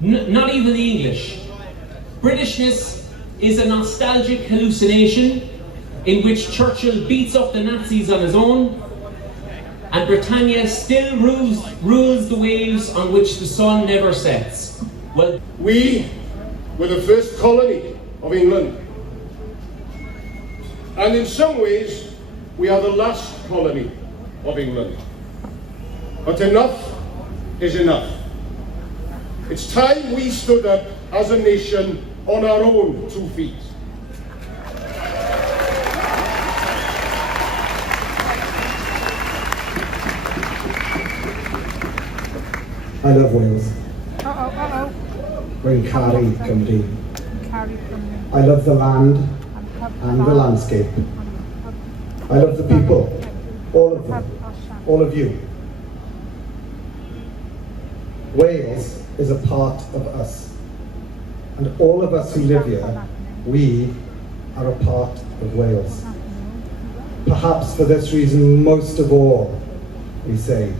not even the English. Britishness is a nostalgic hallucination in which Churchill beats up the Nazis on his own, and Britannia still rules the waves on which the sun never sets. Well, we were the first colony of England, and in some ways we are the last colony of England. But enough is enough. It's time we stood up as a nation on our own 2 feet. I love Wales. We're in Cardiff, Cymru. I love the land and the landscape. I love the people, all of them, all of you. Wales is a part of us, and all of us who live here, we are a part of Wales. Perhaps for this reason, most of all, we say,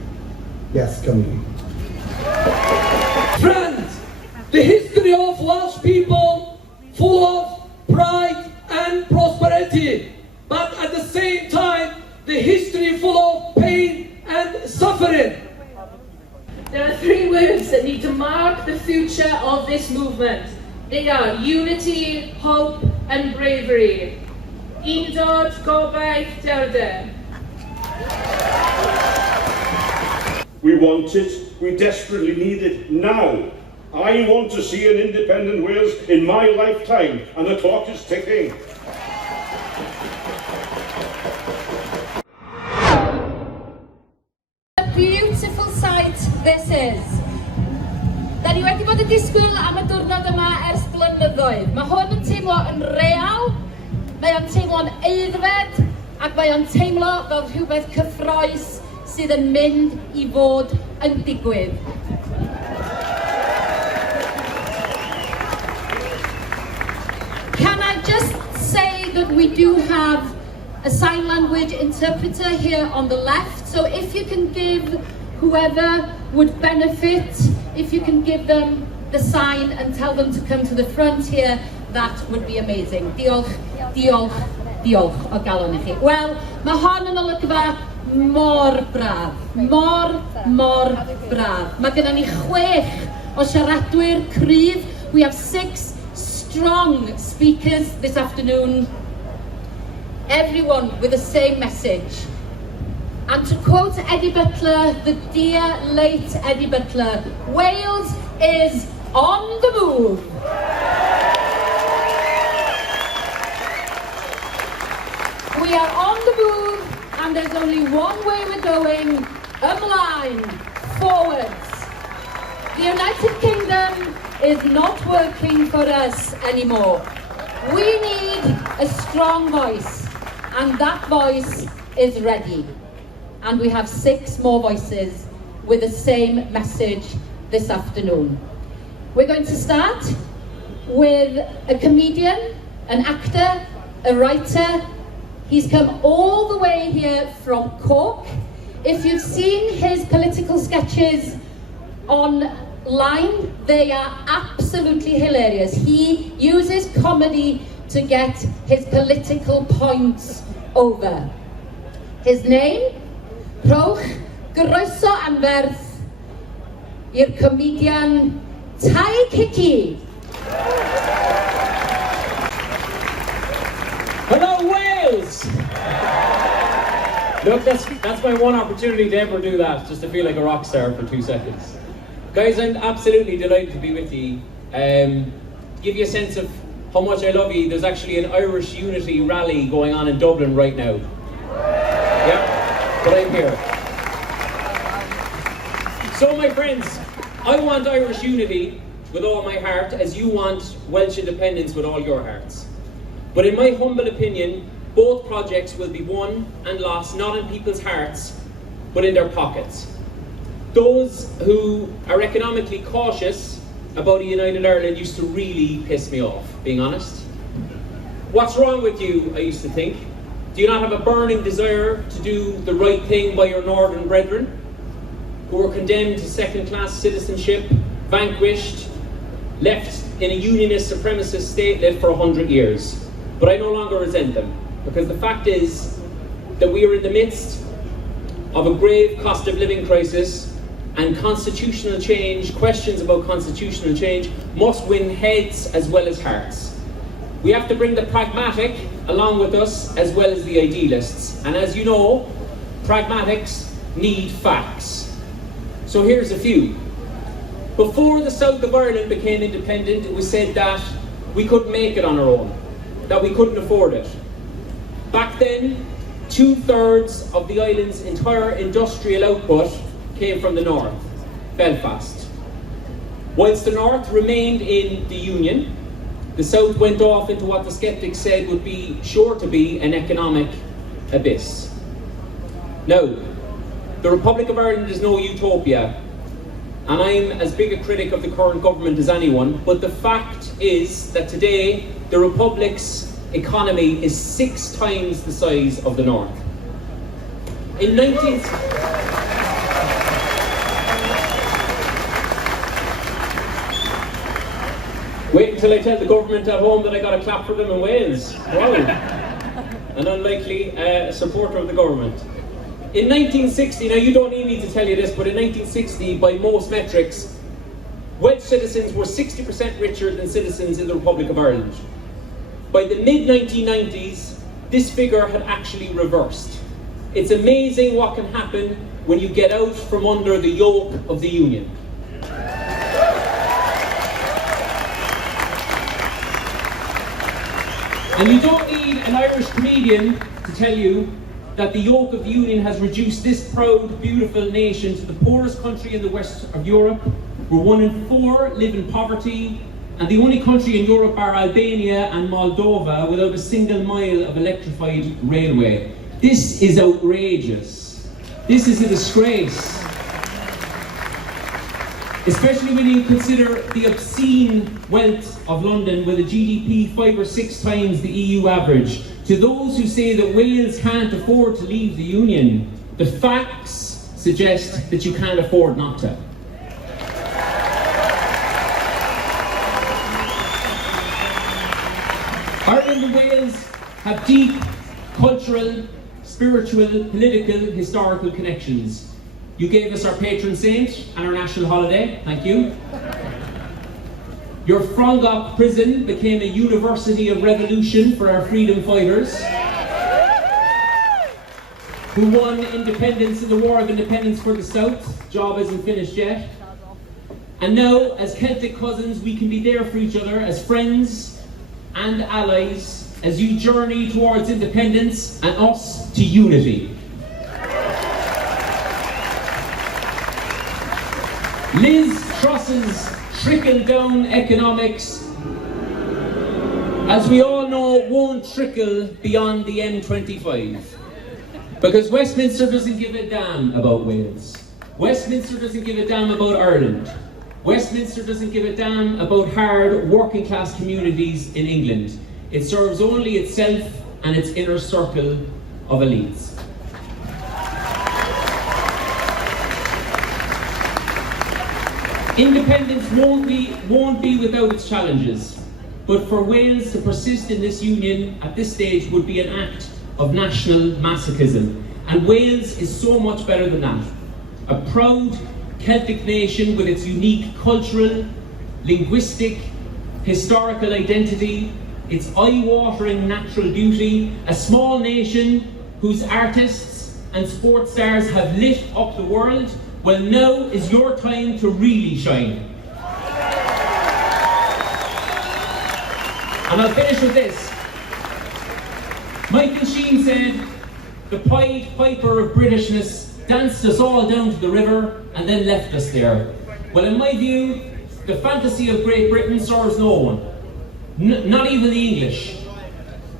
yes, Cymru. Friends, the history of Welsh people full of pride and prosperity, but at the same time, the history full of pain and suffering. There are 3 words that need to mark the future of this movement. They are unity, hope, and bravery. Undod, gobaith, derder. We want it, we desperately need it now. I want to see an independent Wales in my lifetime, and the clock is ticking. A beautiful sight this is. Da ni wedi bod yn disgwyl am y diwrnod yma ers blynyddoedd. Mae hwn yn teimlo yn real, mae o'n teimlo'n aeddfed, ac mae o'n teimlo fel rhywbeth cyffroes sydd yn mynd I fod yn digwydd. Can I just say that we do have a sign language interpreter here on the left, so if you can give whoever would benefit, if you can give them the sign and tell them to come to the front here, that would be amazing. Diolch, diolch, diolch o galon I chi. Wel, mae hon yn olygfa mor braf, mor braf. Mae gennym ni 6 o siaradwyr cryf. We have 6 strong speakers this afternoon, everyone with the same message. And to quote Eddie Butler, the dear late Eddie Butler, Wales is on the move. We are on the move, and there's only one way we're going, ymlaen, forwards. The United Kingdom is not working for us anymore. We need a strong voice, and that voice is ready. And we have 6 more voices with the same message this afternoon. We're going to start with a comedian, an actor, a writer. He's come all the way here from Cork. If you've seen his political sketches online, they are absolutely hilarious. He uses comedy to get his political points over. His name? Rhowch groeso anferth i'r comedian Tai Kiki. hello Wales! Look, that's my one opportunity to ever do that, just to feel like a rock star for 2 seconds. Guys, I'm absolutely delighted to be with you. Give you a sense of how much I love you. There's actually an Irish Unity rally going on in Dublin right now. Yeah, but I'm here. So my friends, I want Irish unity with all my heart, as you want Welsh independence with all your hearts. But in my humble opinion, both projects will be won and lost not in people's hearts, but in their pockets. Those who are economically cautious about a united Ireland used to really piss me off, being honest. What's wrong with you, I used to think? Do you not have a burning desire to do the right thing by your northern brethren, who were condemned to second-class citizenship, vanquished, left in a unionist supremacist state led for 100 years. But I no longer resent them, because the fact is that we are in the midst of a grave cost of living crisis, and constitutional change, questions about constitutional change, must win heads as well as hearts. We have to bring the pragmatic along with us as well as the idealists. And as you know, pragmatics need facts. So here's a few. Before the south of Ireland became independent, it was said that we couldn't make it on our own, that we couldn't afford it. Back then, 2/3 of the island's entire industrial output came from the north, Belfast. Whilst the north remained in the Union, the south went off into what the sceptics said would be sure to be an economic abyss. Now, the Republic of Ireland is no utopia, and I'm as big a critic of the current government as anyone, but the fact is that today the Republic's economy is 6 times the size of the north. In Wait until I tell the government at home that I got a clap for them in Wales. Wow. An unlikely supporter of the government. In 1960, now you don't need me to tell you this, but in 1960, by most metrics, Welsh citizens were 60% richer than citizens in the Republic of Ireland. By the mid-1990s, this figure had actually reversed. It's amazing what can happen when you get out from under the yoke of the Union. And you don't need an Irish comedian to tell you that the yoke of the Union has reduced this proud, beautiful nation to the poorest country in the west of Europe, where 1 in 4 live in poverty, and the only country in Europe are Albania and Moldova without a single mile of electrified railway. This is outrageous. This is a disgrace. Especially when you consider the obscene wealth of London with a GDP 5 or 6 times the EU average. To those who say that Wales can't afford to leave the Union, the facts suggest that you can't afford not to. Ireland and Wales have deep cultural, spiritual, political, historical connections. You gave us our patron saint and our national holiday, thank you. Your Frongop prison became a university of revolution for our freedom fighters, who won independence in the War of Independence for the South. Job isn't finished yet. And now, as Celtic cousins, we can be there for each other as friends and allies as you journey towards independence and us to unity. Liz Truss's trickle-down economics, as we all know, won't trickle beyond the M25. Because Westminster doesn't give a damn about Wales. Westminster doesn't give a damn about Ireland. Westminster doesn't give a damn about hard working class communities in England. It serves only itself and its inner circle of elites. Independence won't be without its challenges, but for Wales to persist in this union at this stage would be an act of national masochism. And Wales is so much better than that. A proud Celtic nation with its unique cultural, linguistic, historical identity, its eye-watering natural beauty, a small nation whose artists and sports stars have lit up the world. Well, now is your time to really shine. And I'll finish with this. Michael Sheen said, "The Pied Piper of Britishness danced us all down to the river and then left us there." Well, in my view, the fantasy of Great Britain serves no one. Not even the English.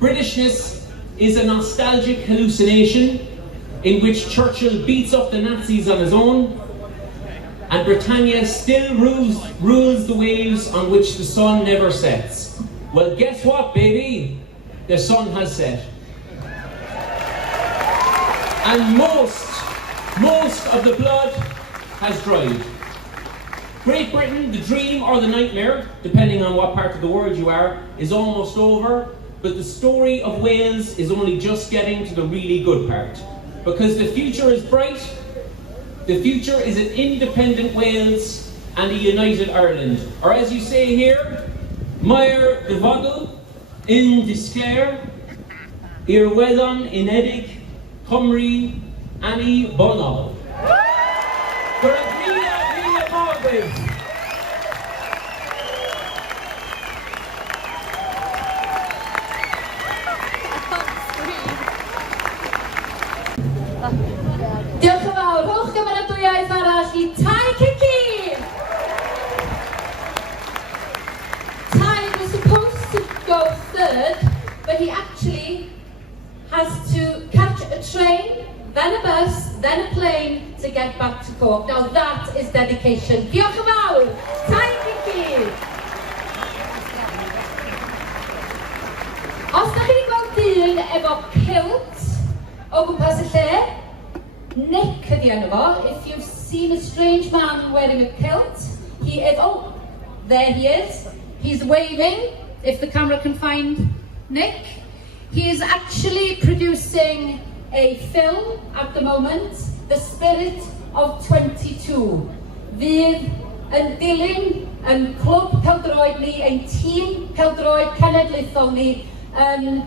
Britishness is a nostalgic hallucination in which Churchill beats up the Nazis on his own, and Britannia still rules the waves on which the sun never sets. Well, guess what, baby? The sun has set. And most of the blood has dried. Great Britain, the dream or the nightmare, depending on what part of the world you are, is almost over, but the story of Wales is only just getting to the really good part. Because the future is bright, the future is an independent Wales and a united Ireland. Or as you say here, Mair Dyfodol, in Disclair, Ir Wedon, Inedig, Cymru, Annie Bonol. For a Vila Morgan. Diolch yn fawr. Rhowch gymeradwyaeth arall i Tai Cici. Tai was supposed to go third, but he actually has to catch a train, then a bus, then a plane to get back to Cork. Now that is dedication. Diolch yn fawr. Tai Cici. Os da chi wedi gweld dyn efo kilt o gwmpas y lle, Nick ydi enw fo. If you've seen a strange man wearing a kilt, he is, oh, there he is. He's waving, if the camera can find Nick. He is actually producing a film at the moment, The Spirit of 22. Fydd yn dilyn yn clwb pêl-droed ni, ein tîm pêl-droed cenedlaethol ni yn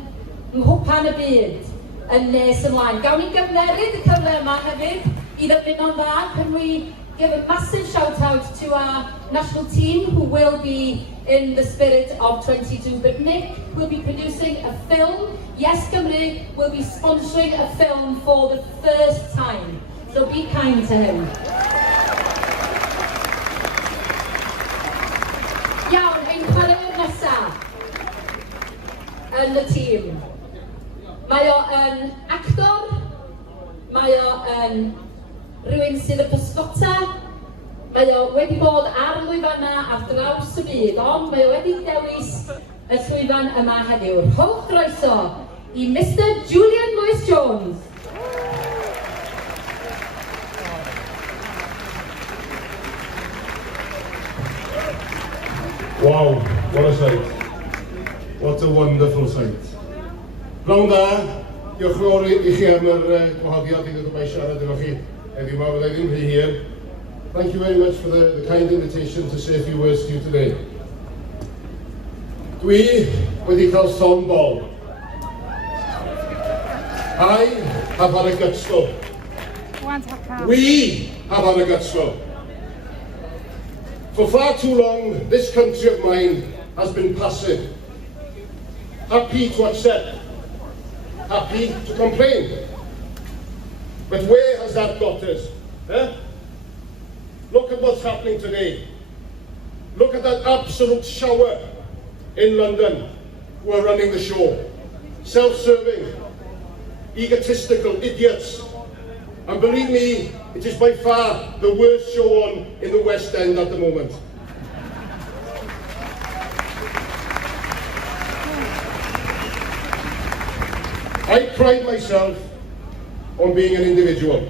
nghwpan y byd yn nes ymlaen. Gawn ni gyfnewid y cyfle yma hefyd I ddymuno'n dda. Can we give a massive shout out to our national team who will be in the spirit of 22. But Nick will be producing a film. Yes Cymru will be sponsoring a film for the first time. So be kind to him. Iawn, ein chwaraewr nesaf yn y tîm. Mae o yn actor, mae o yn rhywun sydd y pysgota, mae o wedi bod ar lwyfannau ar draws y byd, ond mae o wedi dewis y llwyfan yma heddiw. Rhowch groeso I Mr Julian Lewis-Jones. Wow, what a sight. What a wonderful sight. Pnawn da, diolch yn fawr I chi am yr gwahoddiad I ddod yma I siarad efo chi. Heddiw yma, fyddai ddim rhy hir. Thank you very much for the kind invitation to say a few words to you today. Dwi wedi cael llon bol. I have had a guts go. We have had a guts go. For far too long, this country of mine has been passive. Happy to accept. Happy to complain. But where has that got us? Eh? Look at what's happening today. Look at that absolute shower in London who are running the show. Self-serving, egotistical idiots. And believe me, it is by far the worst show on in the West End at the moment. I pride myself on being an individual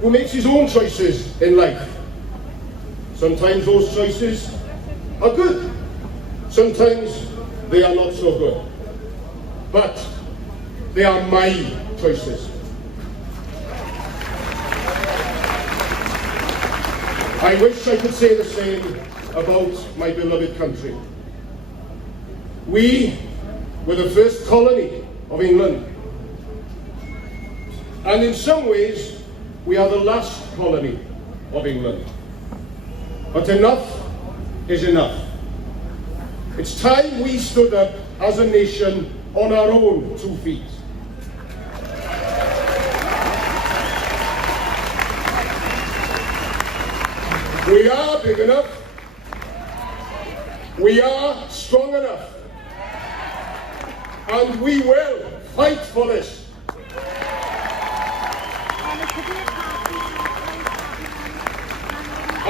who makes his own choices in life. Sometimes those choices are good, sometimes they are not so good. But they are my choices. I wish I could say the same about my beloved country. We were the first colony of England. And in some ways, we are the last colony of England. But enough is enough. It's time we stood up as a nation on our own 2 feet. We are big enough. We are strong enough. And we will fight for this.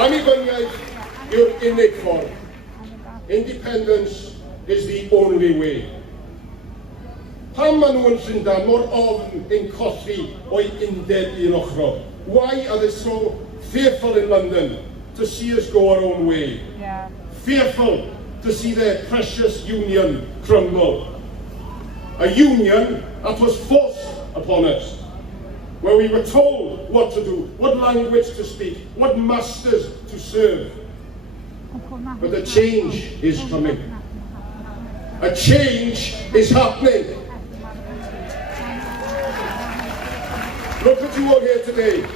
Annibyniaeth yw'r unig ffordd. Independence is the only way. Pam maen nhw yn Llundain mor ofn yn colli o'i undeb un ochro? Why are they so fearful in London to see us go our own way. Fearful to see their precious union crumble. A union that was forced upon us, where we were told what to do, what language to speak, what masters to serve. But a change is coming. A change is happening. Look at you all here today.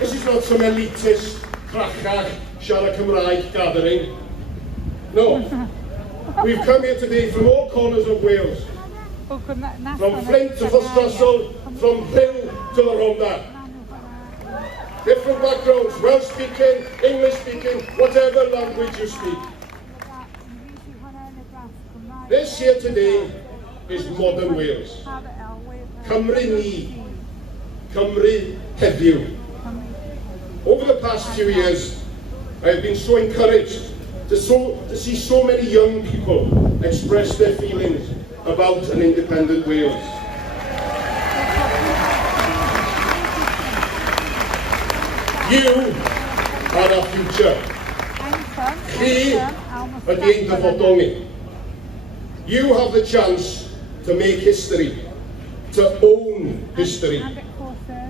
This is not some elitist, crachach, siarad Cymraeg gathering. No. We've come here today from all corners of Wales. From Flint to Fostosol, from Hill to the Rhondda. Different backgrounds, Welsh speaking, English speaking, whatever language you speak. This here today is modern Wales. Cymru ni, Cymru heddiw. Over the past few years, I have been so encouraged to see so many young people express their feelings about an independent Wales. You are our future. Chi ydy ein dyfodol ni. You have the chance to make history, to own history,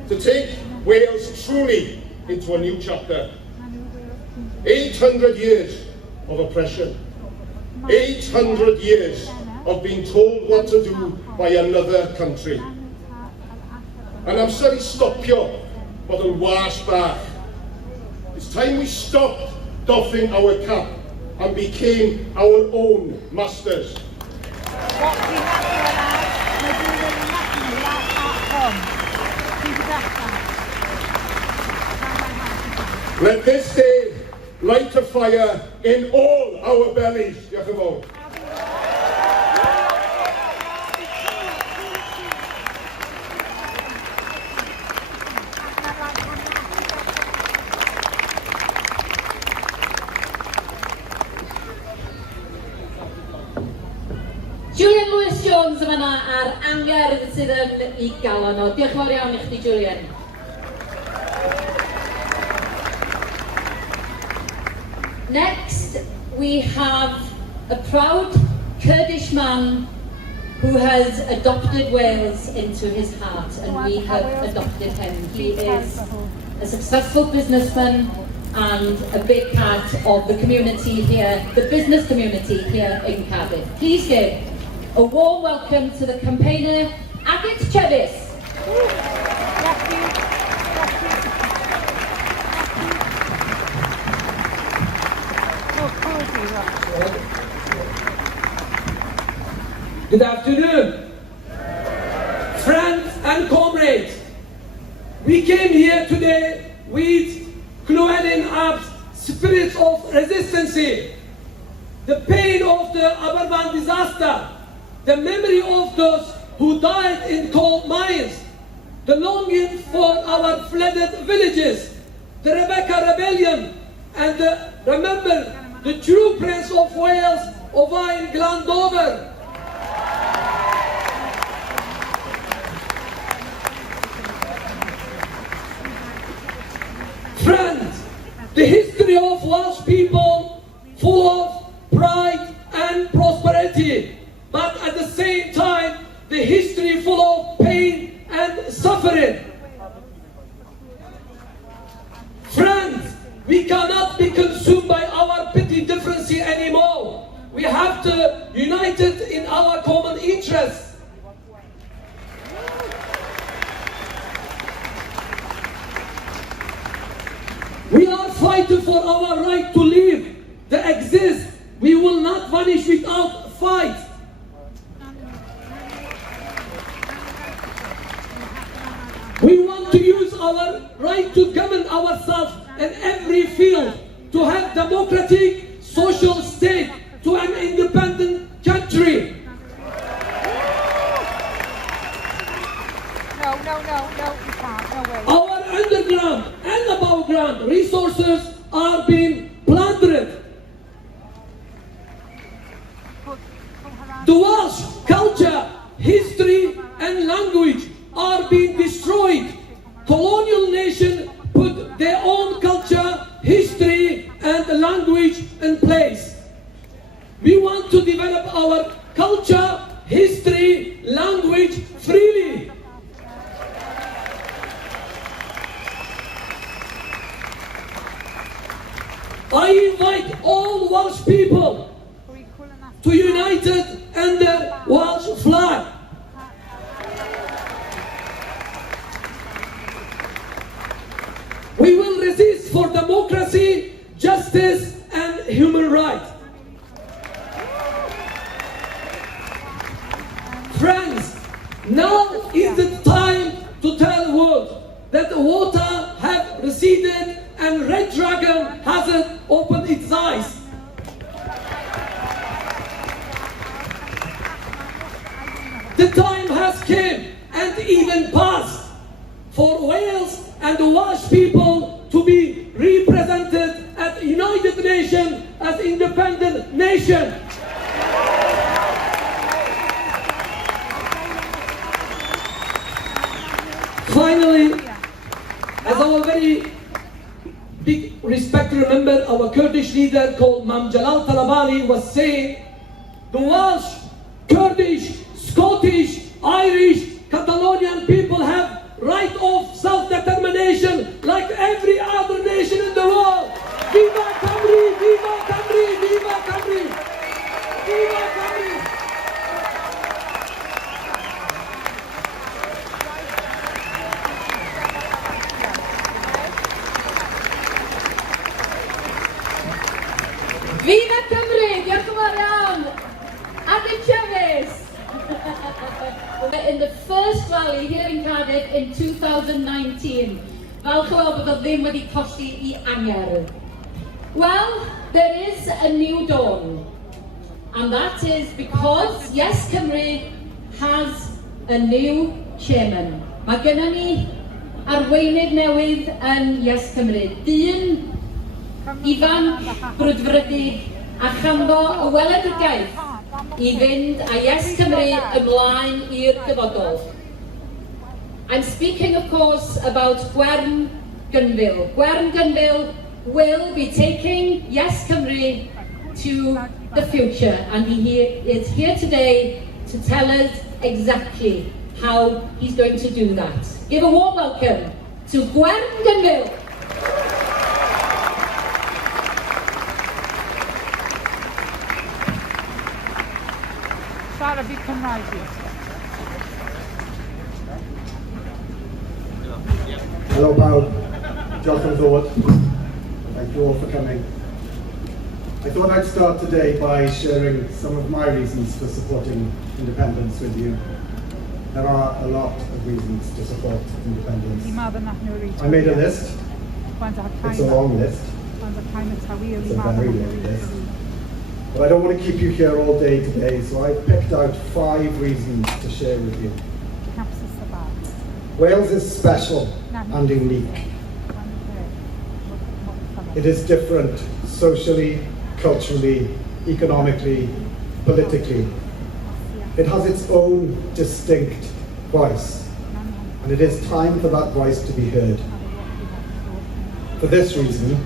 to take Wales truly into a new chapter. 800 years of oppression, 800 years of being told what to do by another country. And I'm sorry, stopio bod yn was bach. It's time we stopped doffing our cap and became our own masters. Let this day light a fire in all our bellies. Diolch yn fawr. Julian Lewis Jones yma ar angerdd sydd yn ei galon o. Diolch yn fawr iawn i chdi, Julian. Next, we have a proud Kurdish man who has adopted Wales into his heart, and we have adopted him. He is a successful businessman and a big part of the community here, the business community here in Cardiff. Please give a warm welcome to the campaigner, Chavis. Good afternoon, friends and comrades. We came here today with glowing up spirits of resistance, the pain of the Aberfan disaster, the memory of those who died in coal mines, the longing for our flooded villages, the Rebecca Rebellion, and remember the true Prince of Wales, Owain Glandover. Friends, the history of Welsh people full of pride and prosperity, but at the same time, the history full of pain and suffering. Friends, we cannot be consumed by our petty difference anymore. We have to unite it in our common interests. We are fighting for our right to live, to exist. We will not vanish without fight. We want to use our right to govern ourselves in every field, to have democratic social state, to an independent country. No, you can't, no way. Our underground and above ground resources are being plundered. The Welsh culture, history and language are being destroyed. Colonial nations put their own culture, history and language in place. We want to develop our culture, history, language freely. I invite all Welsh people to unite under Welsh flag. We will resist for democracy, justice, and human rights. Friends, now is the time to tell the world that the water have receded and Red Dragon hasn't opened its eyes. The time has come and even passed for Wales and the Welsh people to be represented at the United Nations as independent nation. Finally, as our very big respect, remember our Kurdish leader called Mam Jalal Talabani was saying, the Welsh, Kurdish, Scottish, Irish, Catalonian people have right of self-determination like every other nation in the world. Viva Cymru! Viva Cymru! Viva Cymru! Viva Cymru! Viva Cymru! Diolch yn fawr iawn! Adam Chavis! In the first rally here in Cardiff in 2019. Falch o bod o ddim wedi colli I anger. Well, there is a new dawn. And that is because Yes Cymru has a new chairman. Mae gennym ni arweinydd newydd yn Yes Cymru. Dyn ifanc, brwdfrydig, a chando y weledigaeth I fynd a Yes Cymru ymlaen i'r dyfodol. I'm speaking, of course, about Gwern Gynfil. Gwern Gynfil will be taking Yes Cymru to the future, and he is here today to tell us exactly how he's going to do that. Give a warm welcome to Gwern Gynfil. Sarah, be Cymraeg. Hello pawb, diolch am ddod. Thank you all for coming. I thought I'd start today by sharing some of my reasons for supporting independence with you. There are a lot of reasons to support independence. I made a list. It's a long list. It's a very long list. But I don't want to keep you here all day today, so I've picked out 5 reasons to share with you. Wales is special and unique. It is different socially, culturally, economically, politically. It has its own distinct voice, and it is time for that voice to be heard. For this reason,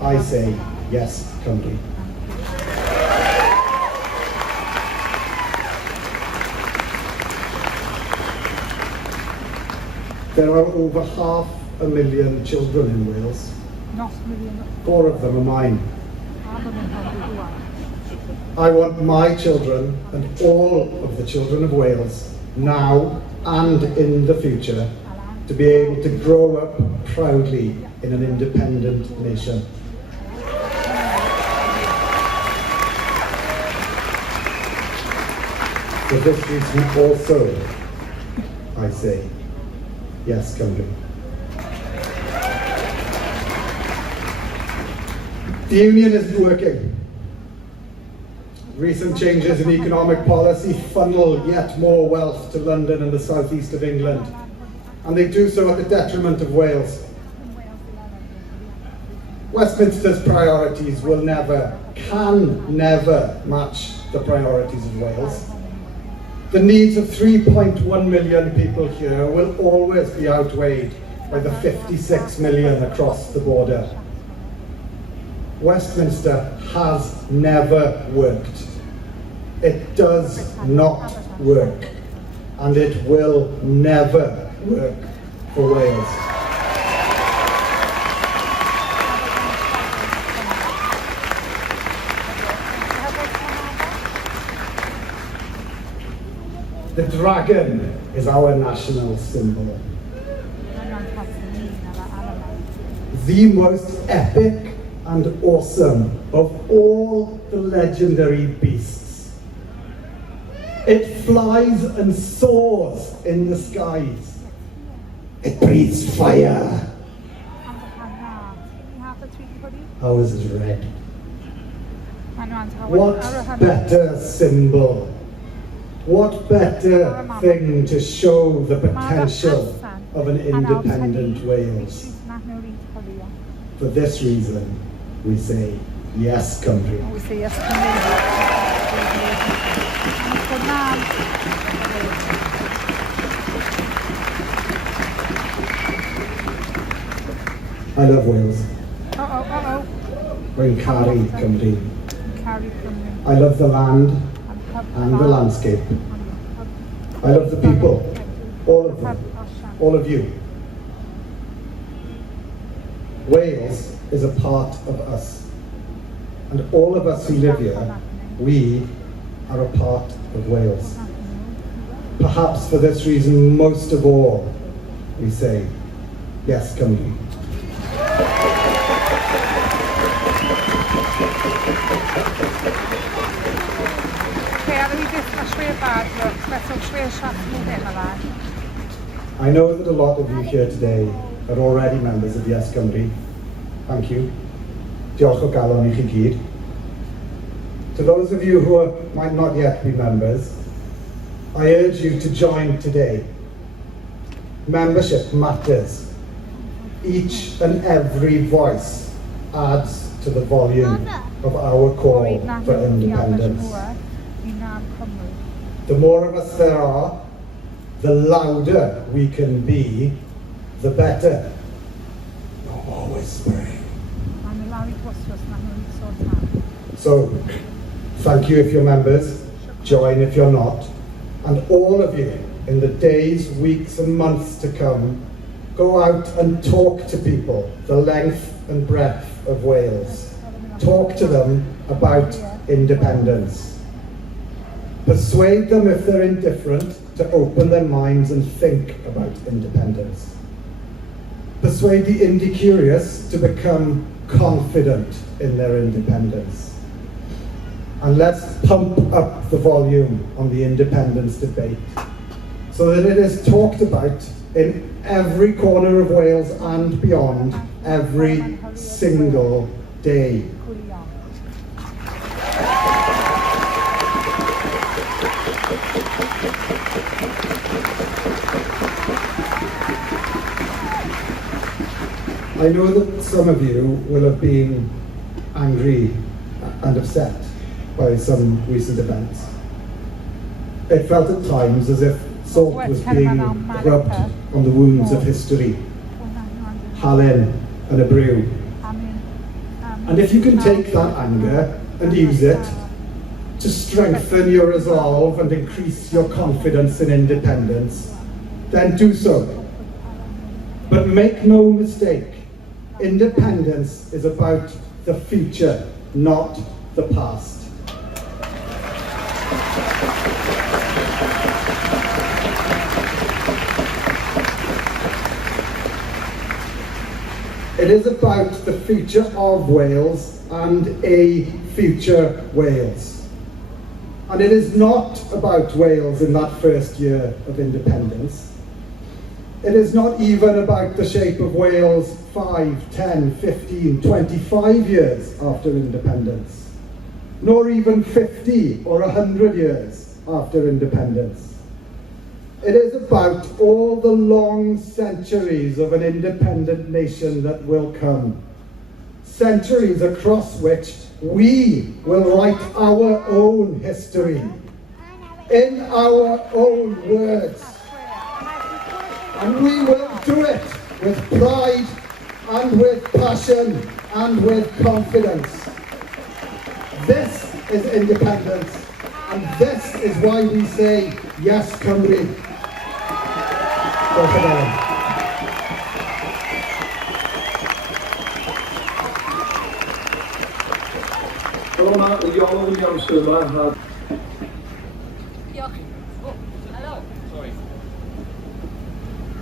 I say Yes Cymru. There are over 500,000 children in Wales. 4 of them are mine. I want my children and all of the children of Wales, now and in the future, to be able to grow up proudly in an independent nation. For this reason also, I say, Yes Cymru. The union isn't working. Recent changes in economic policy funnel yet more wealth to London and the southeast of England, and they do so at the detriment of Wales. Westminster's priorities will never, can never match the priorities of Wales. The needs of 3.1 million people here will always be outweighed by the 56 million across the border. Westminster has never worked. It does not work, and it will never work for Wales. The dragon is our national symbol. The most epic and awesome of all the legendary beasts. It flies and soars in the skies. It breathes fire. Ours is red. What better symbol? What better thing to show the potential of an independent Wales? For this reason, we say, yes, country. We say yes, country. I love Wales. Uh-oh. We're in Cardiff, Cymru. Cardiff, Cymru. I love the land and the landscape. I love the people, all of them, all of you. Wales is a part of us, and all of us who live here, we are a part of Wales. Perhaps for this reason, most of all, we say, yes, Cymru. I know that a lot of you here today are already members of Yes Cymru. Thank you. Diolch o galon I chi gyd. To those of you who might not yet be members, I urge you to join today. Membership matters. Each and every voice adds to the volume of our call for independence. The more of us there are, the louder we can be, the better. No more whispering. So, thank you if you're members, join if you're not, and all of you, in the days, weeks and months to come, go out and talk to people the length and breadth of Wales. Talk to them about independence. Persuade them if they're indifferent to open their minds and think about independence. Persuade the indie curious to become confident in their independence. And let's pump up the volume on the independence debate so that it is talked about in every corner of Wales and beyond every single day. I know that some of you will have been angry and upset by some recent events. It felt at times as if salt was being rubbed on the wounds of history, Hallen and a brew. And if you can take that anger and use it to strengthen your resolve and increase your confidence in independence, then do so. But make no mistake, independence is about the future, not the past. It is about the future of Wales and a future Wales. And it is not about Wales in that first year of independence. It is not even about the shape of Wales 5, 10, 15, 25 years after independence, nor even 50 or 100 years after independence. It is about all the long centuries of an independent nation that will come. Centuries across which we will write our own history, in our own words. And we will do it with pride and with passion and with confidence. This is independence, and this is why we say, yes, Cymru. Diolch yn fawr. Helo, ma Iolo Williams yma. Diolch. Diolch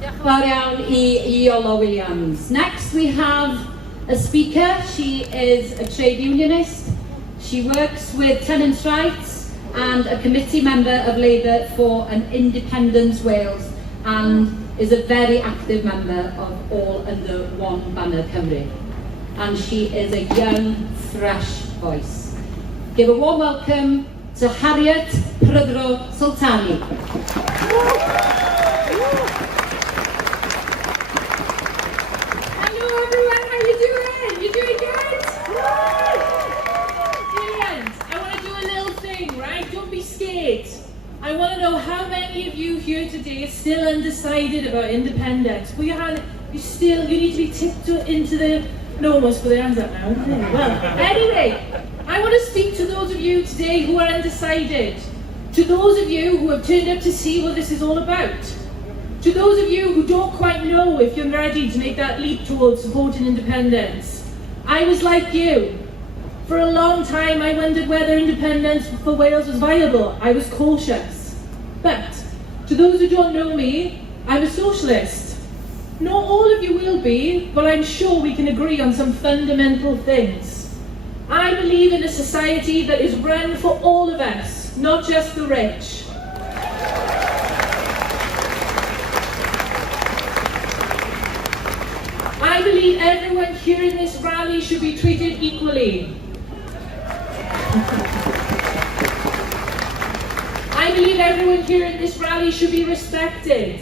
yn fawr iawn I Iolo Williams. Next we have a speaker. She is a trade unionist. She works with tenants' rights and a committee member of Labour for an Independence Wales and is a very active member of All Under One Banner Cymru. And she is a young, fresh voice. Give a warm welcome to Harriet Prydro Sultani. Hello everyone, how you doing? You doing good? Brilliant. I want to do a little thing, right? Don't be scared. I want to know how many of you here today are still undecided about independence. Put your hand, you need to be tiptoed into the, no one wants to put their hands up now. Well, anyway, I want to speak to those of you today who are undecided. To those of you who have turned up to see what this is all about. To those of you who don't quite know if you're ready to make that leap towards supporting independence. I was like you. For a long time I wondered whether independence for Wales was viable. I was cautious. But, to those who don't know me, I'm a socialist. Not all of you will be, but I'm sure we can agree on some fundamental things. I believe in a society that is run for all of us, not just the rich. I believe everyone here in this rally should be treated equally. I believe everyone here in this rally should be respected.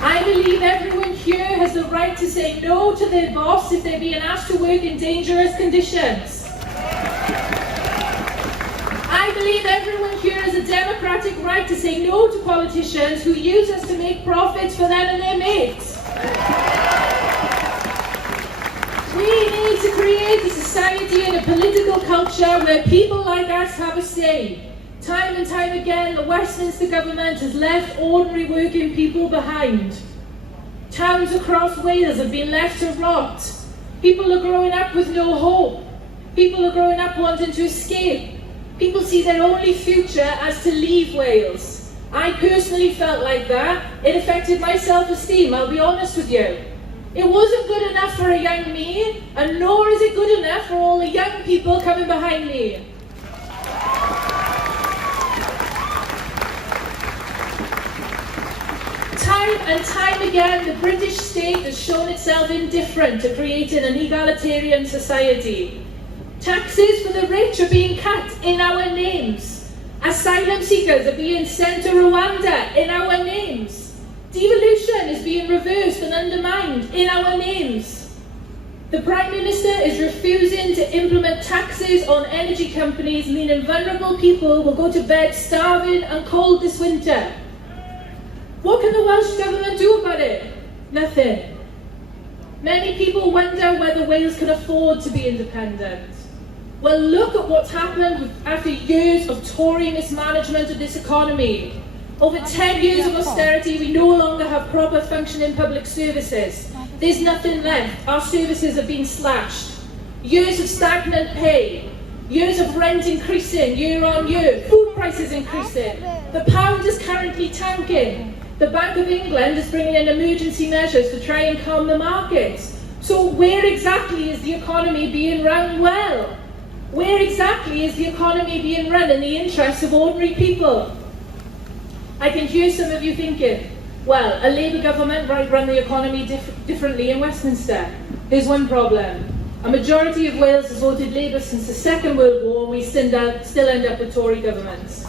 I believe everyone here has the right to say no to their boss if they're being asked to work in dangerous conditions. I believe everyone here has a democratic right to say no to politicians who use us to make profits for them and their mates. We need to create a society and a political culture where people like us have a say. Time and time again, the Westminster government has left ordinary working people behind. Towns across Wales have been left to rot. People are growing up with no hope. People are growing up wanting to escape. People see their only future as to leave Wales. I personally felt like that. It affected my self-esteem, I'll be honest with you. It wasn't good enough for a young me, and nor is it good enough for all the young people coming behind me. Time and time again, the British state has shown itself indifferent to creating an egalitarian society. Taxes for the rich are being cut in our names. Asylum seekers are being sent to Rwanda in our names. Devolution is being reversed and undermined in our names. The Prime Minister is refusing to implement taxes on energy companies, meaning vulnerable people will go to bed starving and cold this winter. What can the Welsh Government do about it? Nothing. Many people wonder whether Wales can afford to be independent. Well, look at what's happened after years of Tory mismanagement of this economy. Over 10 years of austerity, we no longer have proper functioning public services. There's nothing left. Our services have been slashed. Years of stagnant pay. Years of rent increasing year on year. Food prices increasing. The pound is currently tanking. The Bank of England is bringing in emergency measures to try and calm the markets. So where exactly is the economy being run well? Where exactly is the economy being run in the interests of ordinary people? I can hear some of you thinking, well, a Labour government might run the economy differently in Westminster. There's one problem. A majority of Wales has voted Labour since the Second World War, and we still end up with Tory governments.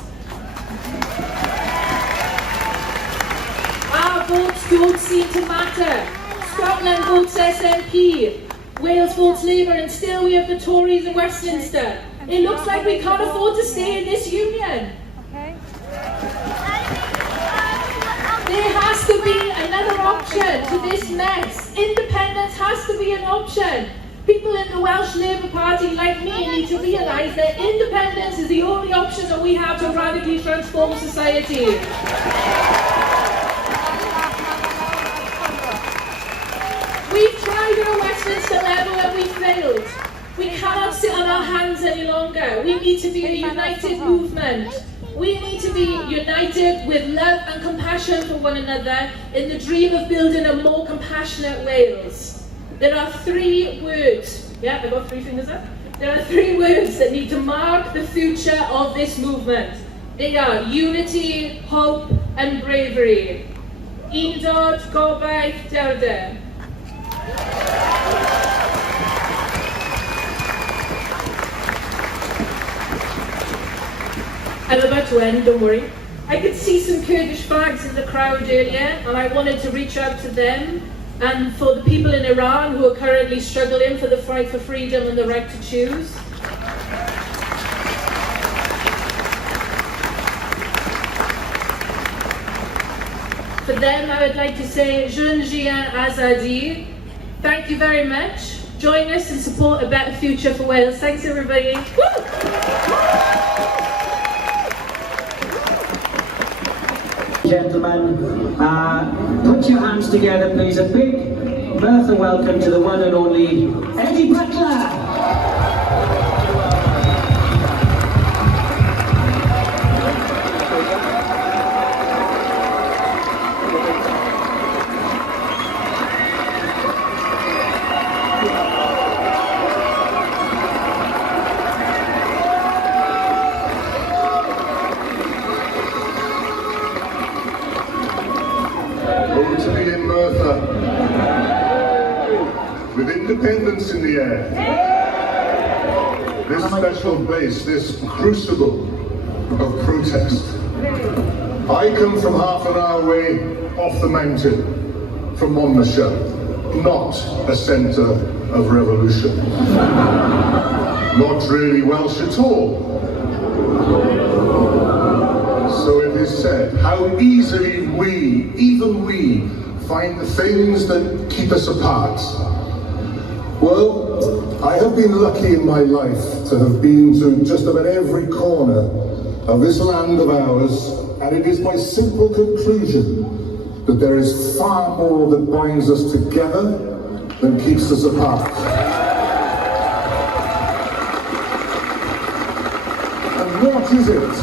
Our votes don't seem to matter. Scotland votes SNP. Wales votes Labour, and still we have the Tories in Westminster. It looks like we can't afford to stay in this union. Okay. There has has to be another option to this mess. Independence has to be an option. People in the Welsh Labour Party, like me, need to realise that independence is the only option that we have to radically transform society. We've tried at a Westminster level and we failed. We cannot sit on our hands any longer. We need to be a united movement. We need to be united with love and compassion for one another in the dream of building a more compassionate Wales. There are 3 words, yeah, I got 3 fingers up. There are 3 words that need to mark the future of this movement. They are unity, hope and bravery. Undod, gobaith, derder. I'm about to end, don't worry. I could see some Kurdish flags in the crowd earlier, and I wanted to reach out to them and for the people in Iran who are currently struggling for the fight for freedom and the right to choose. For them, I would like to say, Jun Jian Azadi. Thank you very much. Join us and support a better future for Wales. Thanks, everybody. Gentlemen, put your hands together please. A big Bertha welcome to the one and only Eddie Butler. To be in Merthyr, with independence in the air. This special place, this crucible of protest. I come from half an hour way off the mountain, from Monmouthshire, not a centre of revolution. Not really Welsh at all. So it is said, how easily we, even we, find the things that keep us apart. Well, I have been lucky in my life to have been to just about every corner of this land of ours, and it is my simple conclusion that there is far more that binds us together than keeps us apart. And what is it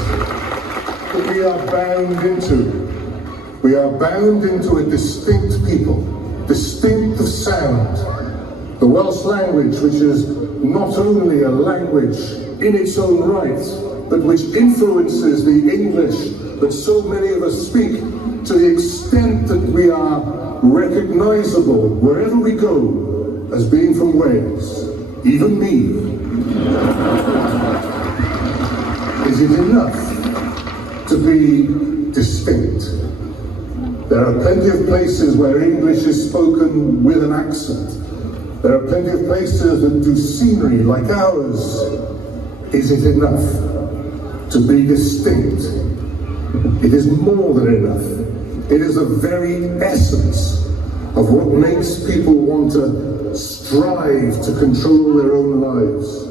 that we are bound into? We are bound into a distinct people, distinct of sound. The Welsh language, which is not only a language in its own right, but which influences the English that so many of us speak to the extent that we are recognisable wherever we go as being from Wales, even me. Is it enough to be distinct? There are plenty of places where English is spoken with an accent. There are plenty of places that do scenery like ours. Is it enough to be distinct? It is more than enough. It is the very essence of what makes people want to strive to control their own lives.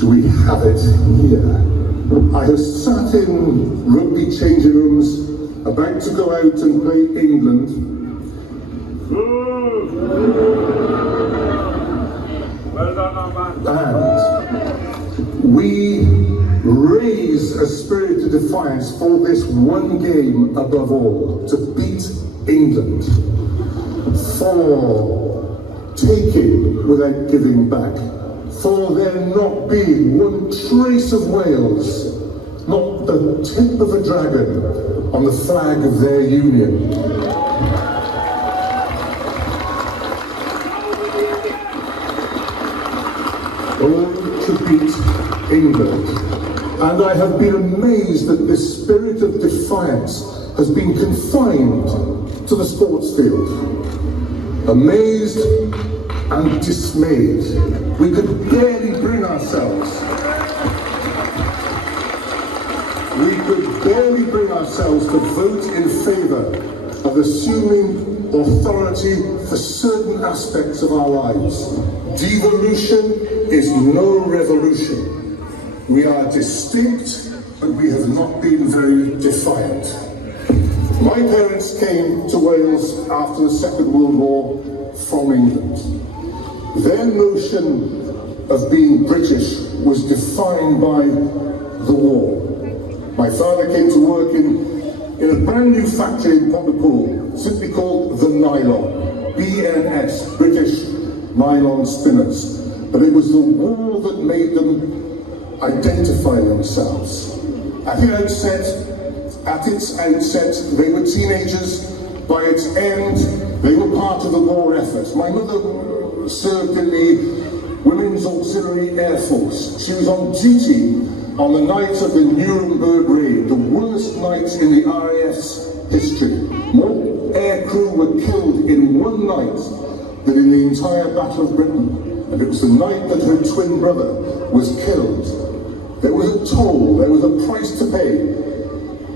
Do we have it here? I have sat in rugby changing rooms about to go out and play England. And we raise a spirit of defiance for this one game above all, to beat England, for taking without giving back, for there not being one trace of Wales, not the tip of a dragon on the flag of their union. All to beat England. And I have been amazed that this spirit of defiance has been confined to the sports field. Amazed and dismayed. We could barely bring ourselves. We could barely bring ourselves to vote in favour of assuming authority for certain aspects of our lives. Devolution is no revolution. We are distinct, but we have not been very defiant. My parents came to Wales after the Second World War from England. Their notion of being British was defined by the war. My father came to work in a brand new factory in Pontypool, simply called the Nylon, BNS, British Nylon Spinners. But it was the war that made them identify themselves. At its outset, they were teenagers. By its end, they were part of the war effort. My mother served in the Women's Auxiliary Air Force. She was on duty on the night of the Nuremberg raid, the worst night in the RAF's history. More air crew were killed in one night than in the entire Battle of Britain. And it was the night that her twin brother was killed. There was a toll, there was a price to pay,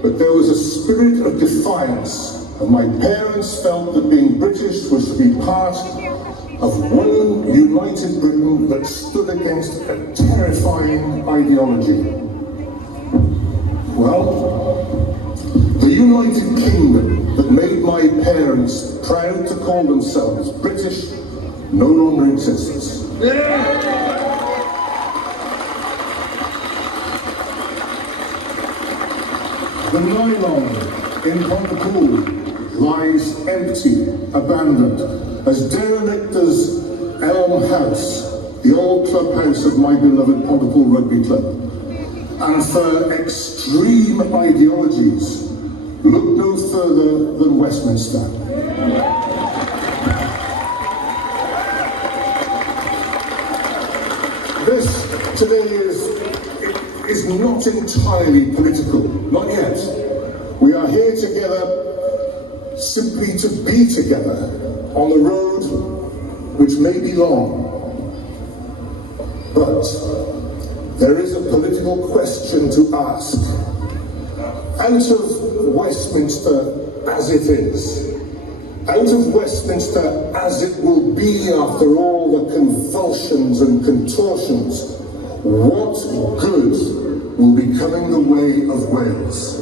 but there was a spirit of defiance. And my parents felt that being British was to be part of one united Britain that stood against a terrifying ideology. Well, the United Kingdom that made my parents proud to call themselves British no longer exists. The Nylon in Pontypool lies empty, abandoned, as derelict as Elm House, the old clubhouse of my beloved Pontypool Rugby Club. And for extreme ideologies, look no further than Westminster. This today is not entirely political, not yet. We are here together simply to be together on the road which may be long. But there is a political question to ask. Out of Westminster as it is, out of Westminster as it will be after all the convulsions and contortions, what good will be coming the way of Wales?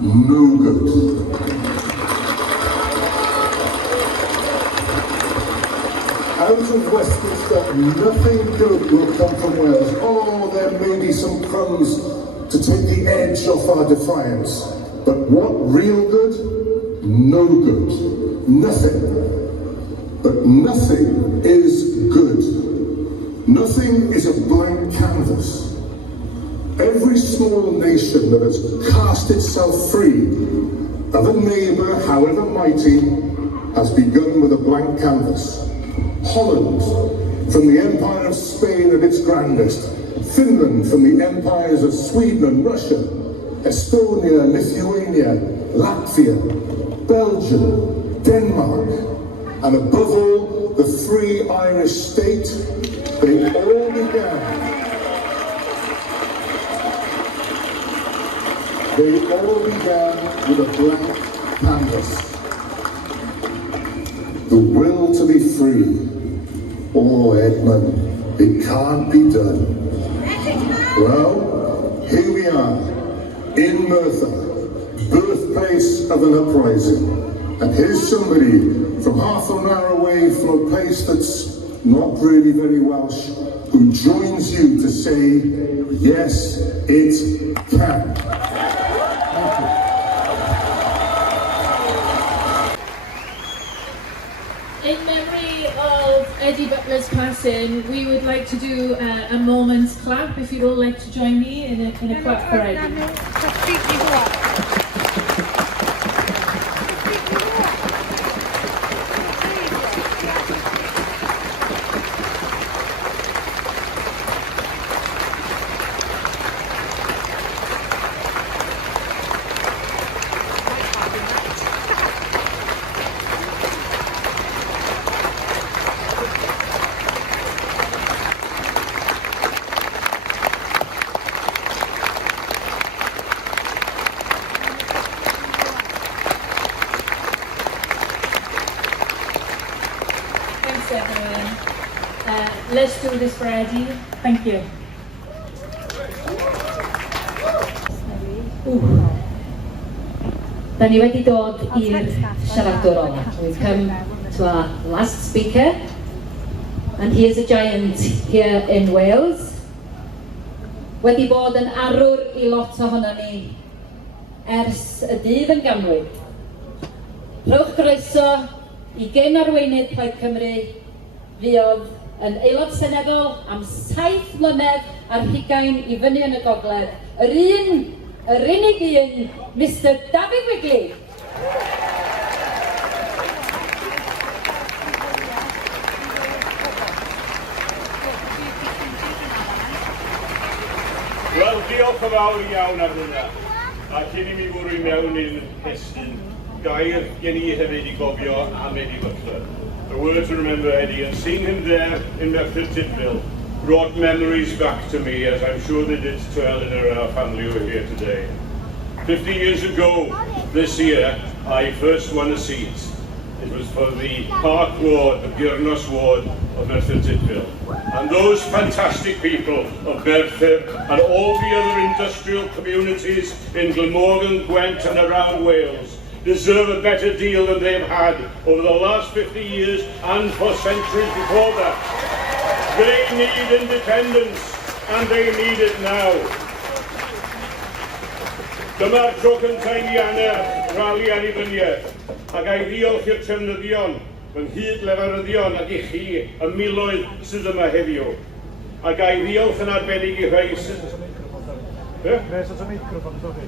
No good. Out of Westminster, nothing good will come from Wales. Oh, there may be some crumbs to take the edge off our defiance. But what real good? No good. Nothing. But nothing is good. Nothing is a blank canvas. Every small nation that has cast itself free of a neighbour, however mighty, has begun with a blank canvas. Holland, from the Empire of Spain at its grandest, Finland from the empires of Sweden and Russia, Estonia, Lithuania, Latvia, Belgium, Denmark, and above all, the free Irish state, they all began with a blank canvas. The will to be free. Oh, Edmund, it can't be done. Well, here we are, in Merthyr, birthplace of an uprising. And here's somebody from half an hour away from a place that's not really very Welsh, who joins you to say, yes, it can. Thank you. In memory of Eddie Butler's passing, we would like to do a moment's clap, if you'd all like to join me in a clap for Eddie. everyone. Let's do this for Eddie. Thank you. Da ni wedi dod i'r siaradwr ola. We've come to our last speaker, and he is a giant here in Wales. Wedi bod yn arwr I lot ohono ni ers y dydd yn ganrif. Rhowch groeso I gyn-arweinydd Plaid Cymru, fuodd yn aelod seneddol am 7 mlynedd ar hugain I fyny yn y gogledd. Yr unig un, Mr David Wigley. Wel, diolch yn fawr iawn ar hynna. A cyn I mi fwrw mewn i'n hestyn, gair gen I hefyd I gofio am Eddie Butler. A word to remember Eddie, and seeing him there in Merthyr Tydfil brought memories back to me, as I'm sure they did to Eleanor and our family who are here today. 50 years ago this year, I first won a seat. It was for the Park Ward, the Gyrnos Ward of Merthyr Tydfil. And those fantastic people of Merthyr and all the other industrial communities in Glamorgan, Gwent and around Wales deserve a better deal than they've had over the last 50 years and for centuries before that. They need independence, and they need it now. Dyma'r tro cyntaf I ni anner rali annibyniaeth, ac a'i ddiolch i'r trefnyddion, fy nghyd lefaryddion ac I chi, y miloedd sydd yma heddiw. Ac a'i ddiolch yn arbennig I rhai sydd... Nes at y meicroffon, sorry.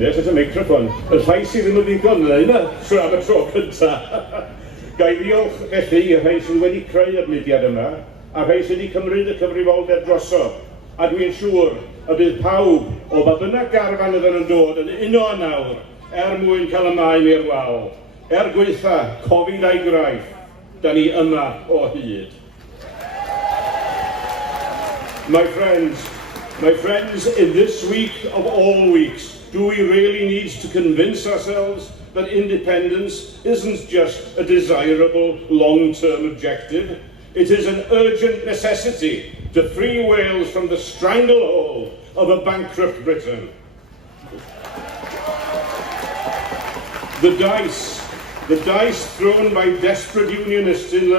Nes at y meicroffon. Y rhai sydd ddim yn ddigon yna, yna, am y tro cyntaf. Gai ddiolch felly I rhai sydd wedi creu y mudiad yma, a rhai sydd wedi cymryd y cyfrifoldeb drosodd. A dwi'n siŵr y bydd pawb o ba bynnag garfan ydyn nhw'n dod yn uno a nawr mwyn cael y maen i'r wal. Gweitha, cofid a'i graith, da ni yma o hyd. My friends, in this week of all weeks, do we really need to convince ourselves that independence isn't just a desirable long-term objective? It is an urgent necessity to free Wales from the stranglehold of a bankrupt Britain. The dice thrown by desperate unionists in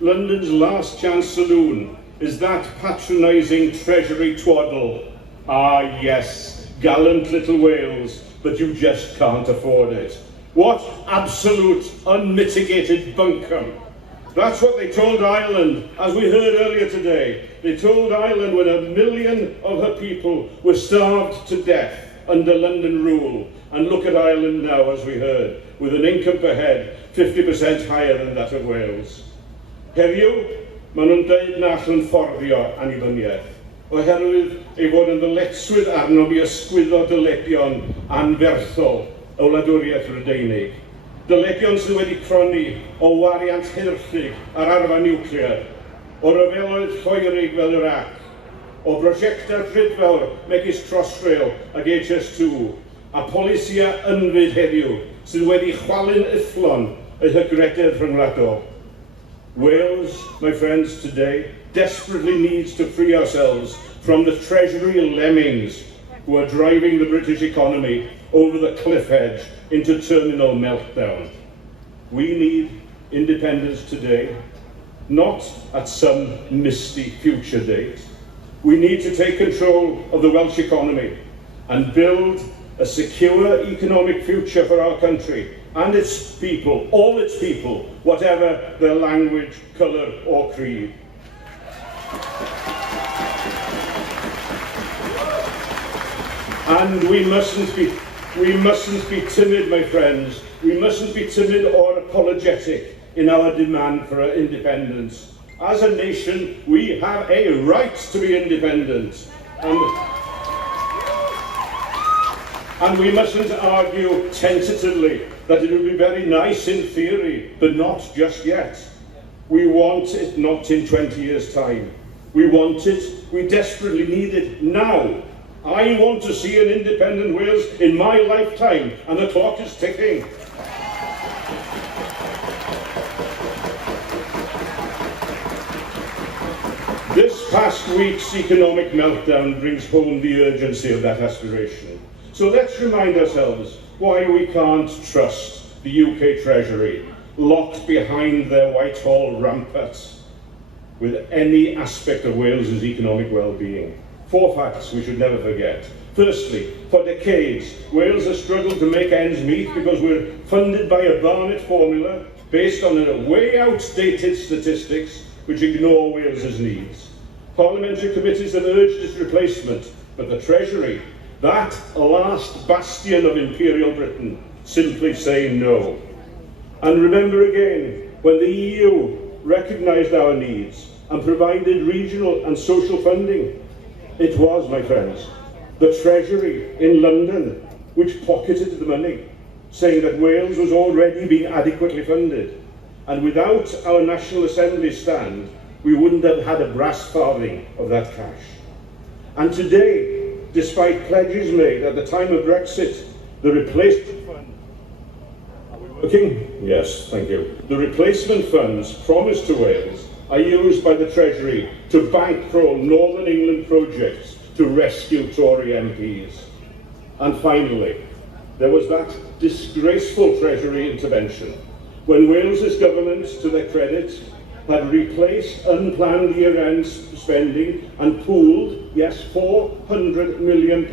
London's last chance saloon, is that patronising Treasury twaddle. Ah yes, gallant little Wales, but you just can't afford it. What absolute, unmitigated bunkum. That's what they told Ireland, as we heard earlier today. They told Ireland when 1 million of her people were starved to death under London rule. And look at Ireland now, as we heard, with an income per head 50% higher than that of Wales. Heddiw, maen nhw'n deud na allan fforddio annibyniaeth, oherwydd ei fod yn ddyletswydd arno mi ysgwyddo dylegion anferthol o wladwriaeth Brydeinig. Dylegion sydd wedi cronni o wariant hirchig ar arfa niwclear, o ryfeloedd lloerig fel Iraq, o brosiectau prydfawr megis Crossrail ag HS2, a polisia ynfyd heddiw sydd wedi chwalu'n ufflon eu hygrededd rhyngwladol. Wales, my friends, today desperately needs to free ourselves from the Treasury lemmings who are driving the British economy over the cliff edge into terminal meltdown. We need independence today, not at some misty future date. We need to take control of the Welsh economy and build a secure economic future for our country and its people, all its people, whatever their language, colour or creed. And we mustn't be timid, my friends. We mustn't be timid or apologetic in our demand for our independence. As a nation, we have a right to be independent. And we mustn't argue tentatively that it would be very nice in theory, but not just yet. We want it not in 20 years' time. We want it, we desperately need it now. I want to see an independent Wales in my lifetime, and the clock is ticking. past week's economic meltdown brings home the urgency of that aspiration. So let's remind ourselves why we can't trust the UK Treasury, locked behind their Whitehall ramparts, with any aspect of Wales's economic well-being. 4 facts we should never forget. Firstly, for decades, Wales has struggled to make ends meet because we're funded by a Barnett formula based on way outdated statistics which ignore Wales's needs. Parliamentary committees have urged its replacement, but the Treasury, that last bastion of Imperial Britain, simply say no. And remember again, when the EU recognised our needs and provided regional and social funding, it was, my friends, the Treasury in London which pocketed the money, saying that Wales was already being adequately funded. And without our National Assembly stand, we wouldn't have had a brass farthing of that cash. And today, despite pledges made at the time of Brexit, the replacement fund, are we working? Yes, thank you. The replacement funds promised to Wales are used by the Treasury to bankroll Northern England projects to rescue Tory MPs. And finally, there was that disgraceful Treasury intervention when Wales's government, to their credit, had replaced unplanned year-end spending and pooled, yes, £400 million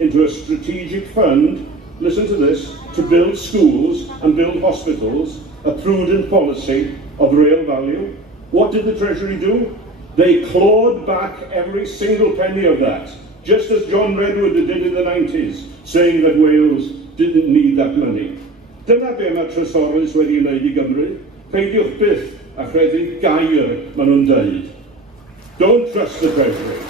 into a strategic fund, listen to this, to build schools and build hospitals, a prudent policy of real value. What did the Treasury do? They clawed back every single penny of that, just as John Redwood did in the 90s, saying that Wales didn't need that money. Dyna be mae'r trysorys wedi wneud I Gymru. Peidiwch byth a chreu gair maen nhw'n dweud. Don't trust the Treasury.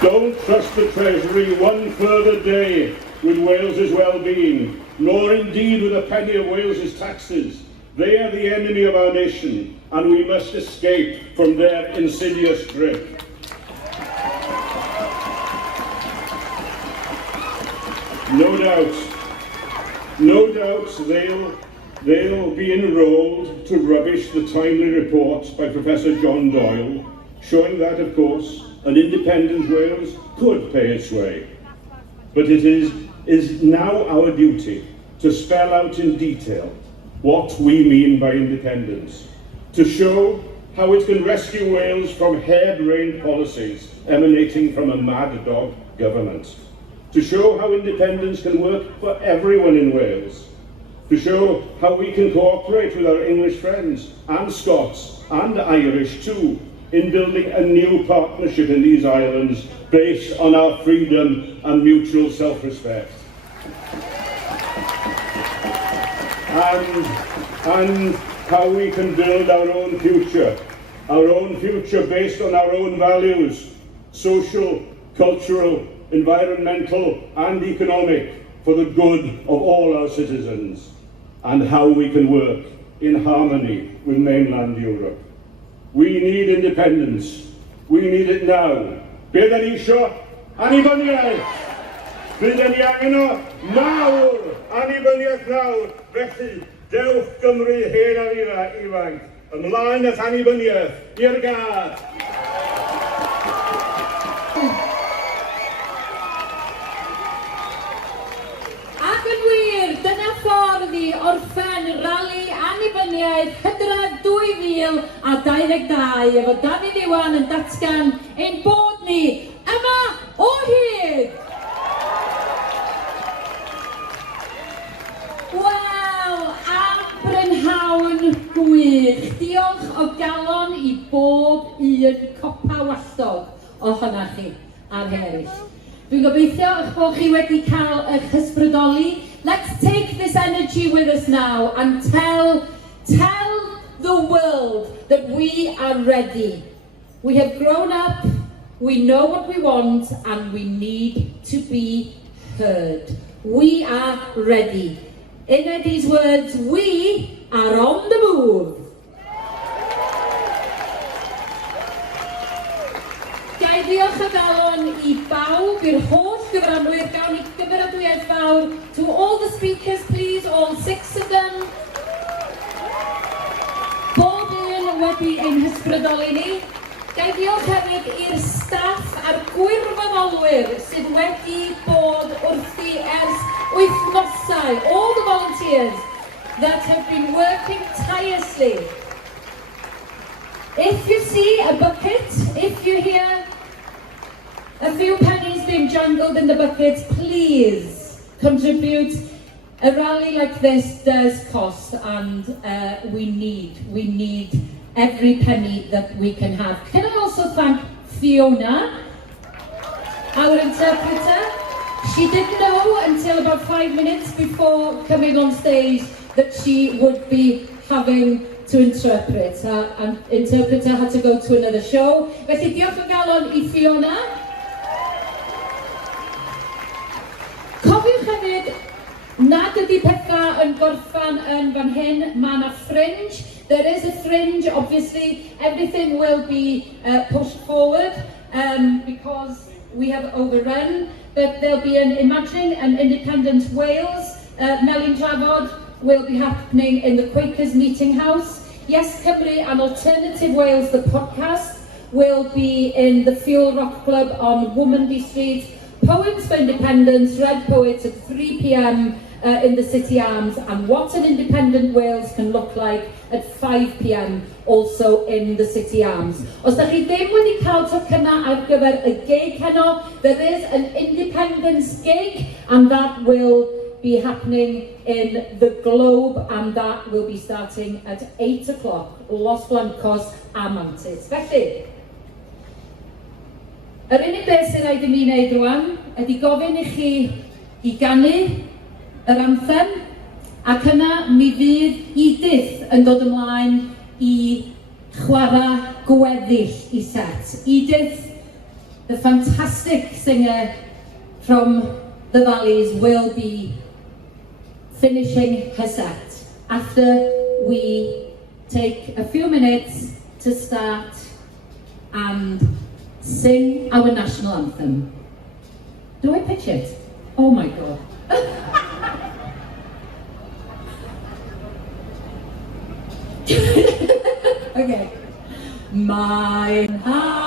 Don't trust the Treasury one further day with Wales's well-being, nor indeed with a penny of Wales's taxes. They are the enemy of our nation, and we must escape from their insidious grip. No doubt they'll be enrolled to rubbish the timely report by Professor John Doyle, showing that, of course, an independent Wales could pay its way. But it is now our duty to spell out in detail what we mean by independence, to show how it can rescue Wales from harebrained policies emanating from a mad dog government, to show how independence can work for everyone in Wales, to show how we can cooperate with our English friends and Scots and Irish too in building a new partnership in these islands based on our freedom and mutual self-respect. And how we can build our own future based on our own values, social, cultural, environmental and economic, for the good of all our citizens, and how we can work in harmony with mainland Europe. We need independence. We need it now. Be da ni isio? Annibyniaeth! Be da ni angen o? Nawr! Annibyniaeth nawr! Felly, dewch Gymru hen a ifanc, ymlaen at annibyniaeth, i'r gad! Ac yn wir, dyna ffordd I orffen rali annibyniaeth Hydref 2022 efo Dafydd Iwan yn datgan ein bod ni yma o hyd! Wel, am brynhawn gwych. Diolch o galon I bob un copa walltog ohonoch chi a'r hyn eraill. Dwi'n gobeithio eich bod chi wedi cael eich hysbrydoli. Let's take this energy with us now and tell the world that we are ready. We have grown up, we know what we want, and we need to be heard. We are ready. In Eddie's words, we are on the move. Gai diolch o galon I bawb, i'r holl gyfranwyr, gawn ni gymeradwyaeth fawr. To all the speakers, please, all 6 of them. Bob un wedi helpu ein hysbrydoli ni. Gai diolch hefyd i'r staff a'r gwirfoddolwyr sydd wedi bod wrthi ers wythnosau. All the volunteers that have been working tirelessly. If you see a bucket, if you hear a few pennies being jangled in the bucket, please contribute. A rally like this does cost, and we need every penny that we can have. Can I also thank Fiona, our interpreter? She didn't know until about 5 minutes before coming on stage that she would be having to interpret. An interpreter had to go to another show. Felly diolch yn galon I Fiona. Cofiwch hefyd, nad ydy pethau yn gorffan yn fan hyn, mae yna fringe. There is a fringe, obviously. Everything will be pushed forward because we have overrun. But there'll be an Imagining an Independent Wales. Melin Drafod will be happening in the Quakers Meeting House. Yes Cymru and Alternative Wales, the podcast, will be in the Fuel Rock Club on Womanby Street. Poems for Independence, read poets at 3 p.m. In the City Arms, and what an independent Wales can look like at 5 p.m. also in the City Arms. Os da chi ddim wedi cael tocyna ar gyfer y gig heno, there is an independence gig, and that will be happening in the Globe, and that will be starting at 8 o'clock, Los Blancos a Mantis. Felly, yr unig beth sy'n rhaid I mi wneud rwan ydy gofyn I chi I ganu yr Anthem, ac yna mi fydd Edith yn dod ymlaen I chwarae gweddill I set. Edith, the fantastic singer from the Valleys, will be finishing her set after we take a few minutes to start and sing our national anthem. Do I pitch it? Oh my God. Okay. My heart